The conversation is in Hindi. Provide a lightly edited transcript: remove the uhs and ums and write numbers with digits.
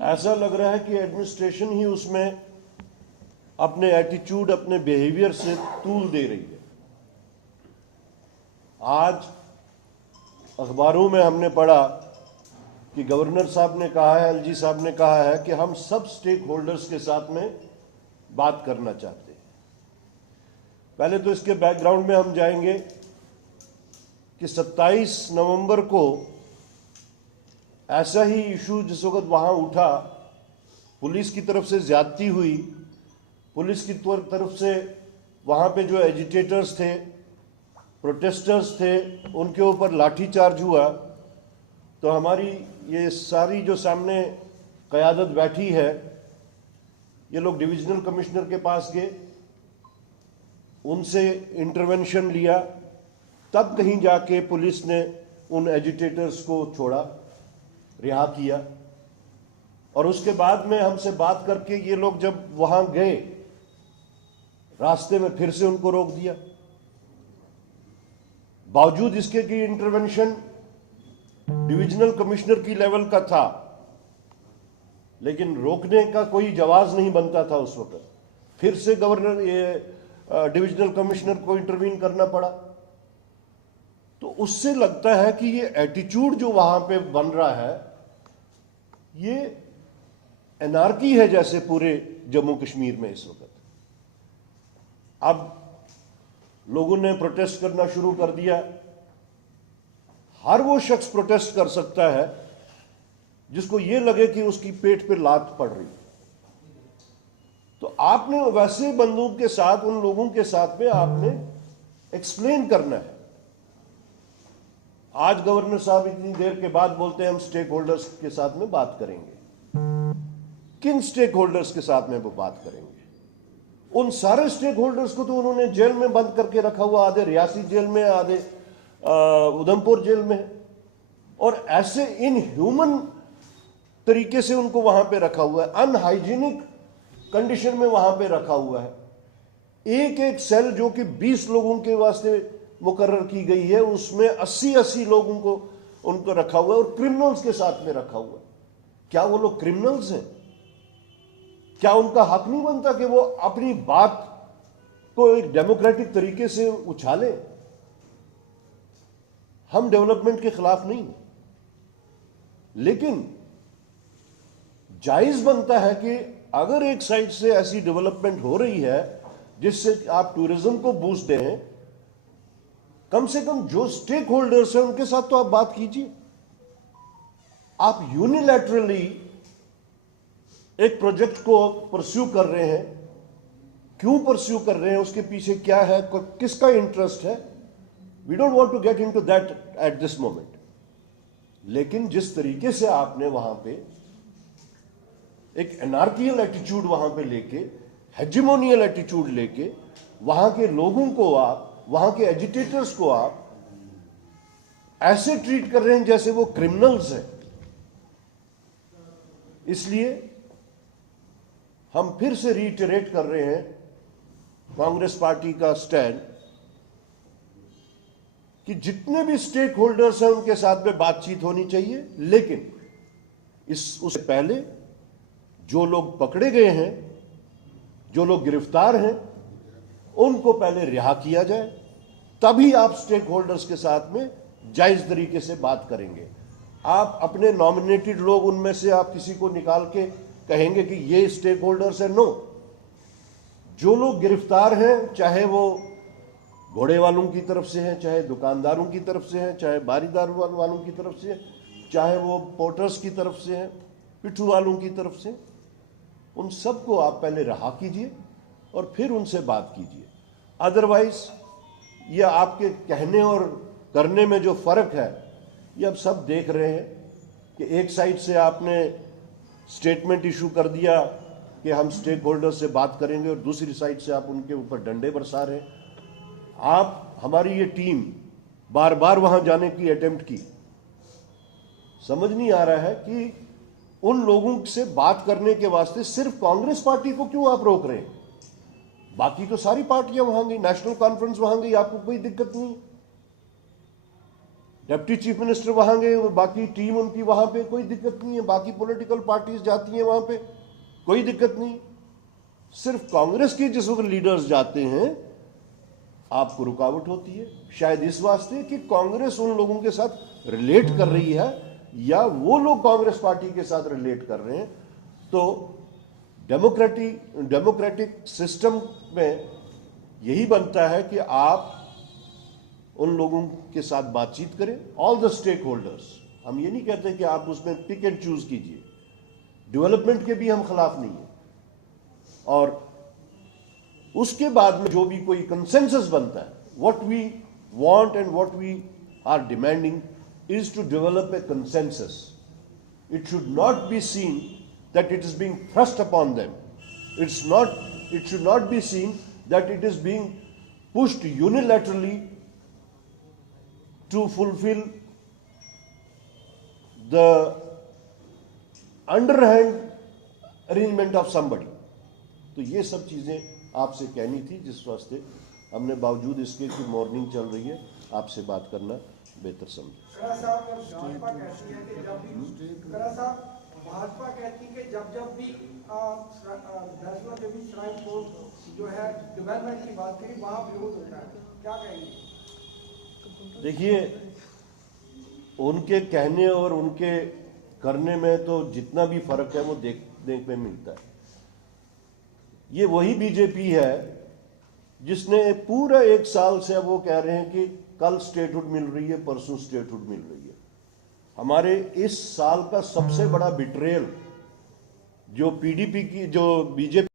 ऐसा लग रहा है कि एडमिनिस्ट्रेशन ही उसमें अपने एटीट्यूड, अपने बिहेवियर से तूल दे रही है। आज अखबारों में हमने पढ़ा कि गवर्नर साहब ने कहा है, एलजी साहब ने कहा है कि हम सब स्टेक होल्डर्स के साथ में बात करना चाहते हैं। पहले तो इसके बैकग्राउंड में हम जाएंगे कि 27 नवंबर को ऐसा ही इशू जिस वक्त वहां उठा, पुलिस की तरफ से ज्यादती हुई, पुलिस की तरफ से वहां पे जो एजिटेटर्स थे, प्रोटेस्टर्स थे, उनके ऊपर लाठीचार्ज हुआ। तो हमारी ये सारी जो सामने क़यादत बैठी है, ये लोग डिविजनल कमिश्नर के पास गए, उनसे इंटरवेंशन लिया, तब कहीं जाके पुलिस ने उन एजिटेटर्स को छोड़ा, रिहा किया। और उसके बाद में हमसे बात करके ये लोग जब वहां गए, रास्ते में फिर से उनको रोक दिया। बावजूद इसके कि इंटरवेंशन डिविजनल कमिश्नर की लेवल का था, लेकिन रोकने का कोई जवाब नहीं बनता था उस वक्त। फिर से गवर्नर, ये डिविजनल कमिश्नर को इंटरवीन करना पड़ा। तो उससे लगता है कि ये एटीट्यूड जो वहां पे बन रहा है, ये एनार्की है जैसे पूरे जम्मू कश्मीर में इस वक्त। अब लोगों ने प्रोटेस्ट करना शुरू कर दिया। हर वो शख्स प्रोटेस्ट कर सकता है जिसको ये लगे कि उसकी पेट पे लात पड़ रही। तो आपने वैसे बंदूक के साथ उन लोगों के साथ में आपने एक्सप्लेन करना है। आज गवर्नर साहब इतनी देर के बाद बोलते हैं हम स्टेक होल्डर्स के साथ में बात करेंगे। किन स्टेक होल्डर्स के साथ में वो बात करेंगे? उन सारे स्टेक होल्डर्स को तो उन्होंने जेल में बंद करके रखा हुआ, आधे रियासी जेल में, आधे उधमपुर जेल में, और ऐसे इनह्यूमन तरीके से उनको वहां पे रखा हुआ है, अनहाइजीनिक कंडीशन में वहां पे रखा हुआ है। एक एक सेल जो कि 20 लोगों के वास्ते मुकर्रर की गई है, उसमें 80-80 लोगों को उनको रखा हुआ है, और क्रिमिनल्स के साथ में रखा हुआ है। क्या वो लोग क्रिमिनल्स हैं? क्या उनका हक नहीं बनता कि वो अपनी बात को एक डेमोक्रेटिक तरीके से उछाले? हम डेवलपमेंट के खिलाफ नहीं, लेकिन जायज बनता है कि अगर एक साइड से ऐसी डेवलपमेंट हो रही है जिससे आप टूरिज्म को बूस्ट दें, कम से कम जो स्टेक होल्डर्स हैं उनके साथ तो आप बात कीजिए। आप यूनिलैटरली एक प्रोजेक्ट को परस्यू कर रहे हैं, क्यों परस्यू कर रहे हैं, उसके पीछे क्या है, किसका इंटरेस्ट है? We don't want to get into that at this moment. लेकिन जिस तरीके से आपने वहां पे एक एनार्कियल एटीट्यूड वहां पे लेके, हेजिमोनियल एटीट्यूड लेके, वहां के लोगों को आप, वहां के एजिटेटर्स को आप ऐसे ट्रीट कर रहे हैं जैसे वो क्रिमिनल्स हैं। इसलिए हम फिर से रीइटरेट कर रहे हैं कांग्रेस पार्टी का स्टैंड कि जितने भी स्टेक होल्डर्स हैं उनके साथ में बातचीत होनी चाहिए, लेकिन उससे पहले जो लोग पकड़े गए हैं, जो लोग गिरफ्तार हैं, उनको पहले रिहा किया जाए, तभी आप स्टेक होल्डर्स के साथ में जायज तरीके से बात करेंगे। आप अपने नॉमिनेटेड लोग, उनमें से आप किसी को निकाल के कहेंगे कि ये स्टेक होल्डर्स है? नो। जो लोग गिरफ्तार हैं, चाहे वो घोड़े वालों की तरफ से हैं, चाहे दुकानदारों की तरफ से हैं, चाहे बारीदार वालों की तरफ से, चाहे वो पोर्टर्स की तरफ से हैं, पिट्ठू वालों की तरफ से, उन सबको आप पहले रिहा कीजिए और फिर उनसे बात कीजिए। अदरवाइज ये आपके कहने और करने में जो फर्क है, ये अब सब देख रहे हैं कि एक साइड से आपने स्टेटमेंट इशू कर दिया कि हम स्टेक होल्डर से बात करेंगे, और दूसरी साइड से आप उनके ऊपर डंडे बरसा रहे हैं। आप, हमारी ये टीम बार बार वहां जाने की अटेम्प्ट की, समझ नहीं आ रहा है कि उन लोगों से बात करने के वास्ते सिर्फ कांग्रेस पार्टी को क्यों आप रोक रहे हैं? बाकी तो सारी पार्टियां वहां गई, नेशनल कॉन्फ्रेंस वहां गई, आपको कोई दिक्कत नहीं। डिप्टी चीफ मिनिस्टर वहां गए, बाकी टीम उनकी वहां पे, कोई दिक्कत नहीं है। बाकी पॉलिटिकल पार्टीज जाती हैं वहां पे, कोई दिक्कत नहीं। सिर्फ कांग्रेस के जिस वक्त लीडर्स जाते हैं आपको रुकावट होती है, शायद इस वास्ते कि कांग्रेस उन लोगों के साथ रिलेट कर रही है या वो लोग कांग्रेस पार्टी के साथ रिलेट कर रहे हैं। तो डेमोक्रेटिक सिस्टम में यही बनता है कि आप उन लोगों के साथ बातचीत करें, ऑल द स्टेक होल्डर्स। हम ये नहीं कहते कि आप उसमें पिक एंड चूज कीजिए, डेवलपमेंट के भी हम खिलाफ नहीं है। और उसके बाद में जो भी कोई कंसेंसस बनता है, what we want and what we are demanding is to develop a consensus. It should not be seen that it is being thrust upon them. It should not be seen that it is being pushed unilaterally to fulfill the underhand arrangement of somebody। तो ये सब चीजें आपसे कहनी थी, जिस वास्ते हमने बावजूद इसके कि मॉर्निंग चल रही है आपसे बात करना बेहतर समझा। भाजपा कहती है कि जब भी वैष्णो देवी श्राइन बोर्ड जो है डेवलपमेंट की बात करी वहां विरोध होता है, क्या कहेंगे? देखिए, उनके कहने और उनके करने में तो जितना भी फर्क है वो देखने में मिलता है। ये वही बीजेपी है जिसने पूरा 1 साल से वो कह रहे हैं कि कल स्टेटहुड मिल रही है, परसों स्टेटहुड मिल रही है। हमारे इस साल का सबसे बड़ा बिट्रेयल जो पीडीपी की, जो बीजेपी